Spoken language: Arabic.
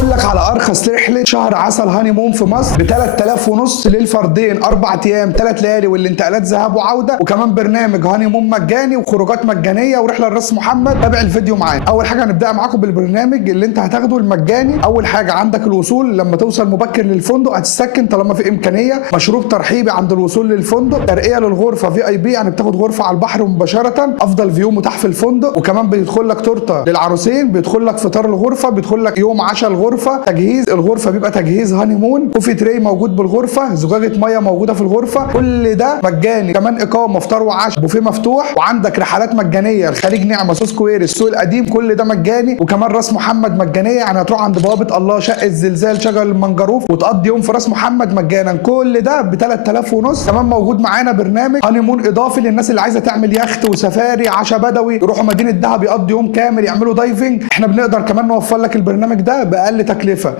هقول لك على ارخص رحله شهر عسل هاني مون في مصر ب 3000 ونص للفردين، 4 ايام 3 ليالي والانتقالات ذهاب وعوده، وكمان برنامج هاني مون مجاني وخروجات مجانيه ورحله لراس محمد. تابع الفيديو معانا. اول حاجه هنبدا معاكم بالبرنامج اللي انت هتاخده المجاني. اول حاجه عندك الوصول، لما توصل مبكر للفندق هتسكن طالما في امكانيه، مشروب ترحيبي عند الوصول للفندق، ترقيه للغرفه في اي بي يعني بتاخد غرفه على البحر مباشره، افضل فيو متاح في الفندق، وكمان بيدخل لك تورته للعروسين، بيدخل لك فطار الغرفه، بيدخل لك يوم عشاء الغرفه، تجهيز الغرفه بيبقى تجهيز هاني مون، كوفي تري موجود بالغرفه، زجاجه ميه موجوده في الغرفه، كل ده مجاني. كمان اقامه فطار وعشاء، بوفيه مفتوح، وعندك رحلات مجانيه الخليج نعمه، سوس كوير، السوق القديم، كل ده مجاني. وكمان راس محمد مجانيه، يعني هتروح عند بوابه الله، شقه الزلزال، شجر المنجروف، وتقضي يوم في راس محمد مجانا. كل ده ب 3000 ونص. كمان موجود معانا برنامج هاني مون اضافي للناس اللي عايزه تعمل يخت وسفاري، عشاء بدوي، يروحوا مدينه دهب يقضوا يوم كامل، يعملوا دايفنج. احنا بنقدر كمان نوفر لك البرنامج ده باقل تكلفه.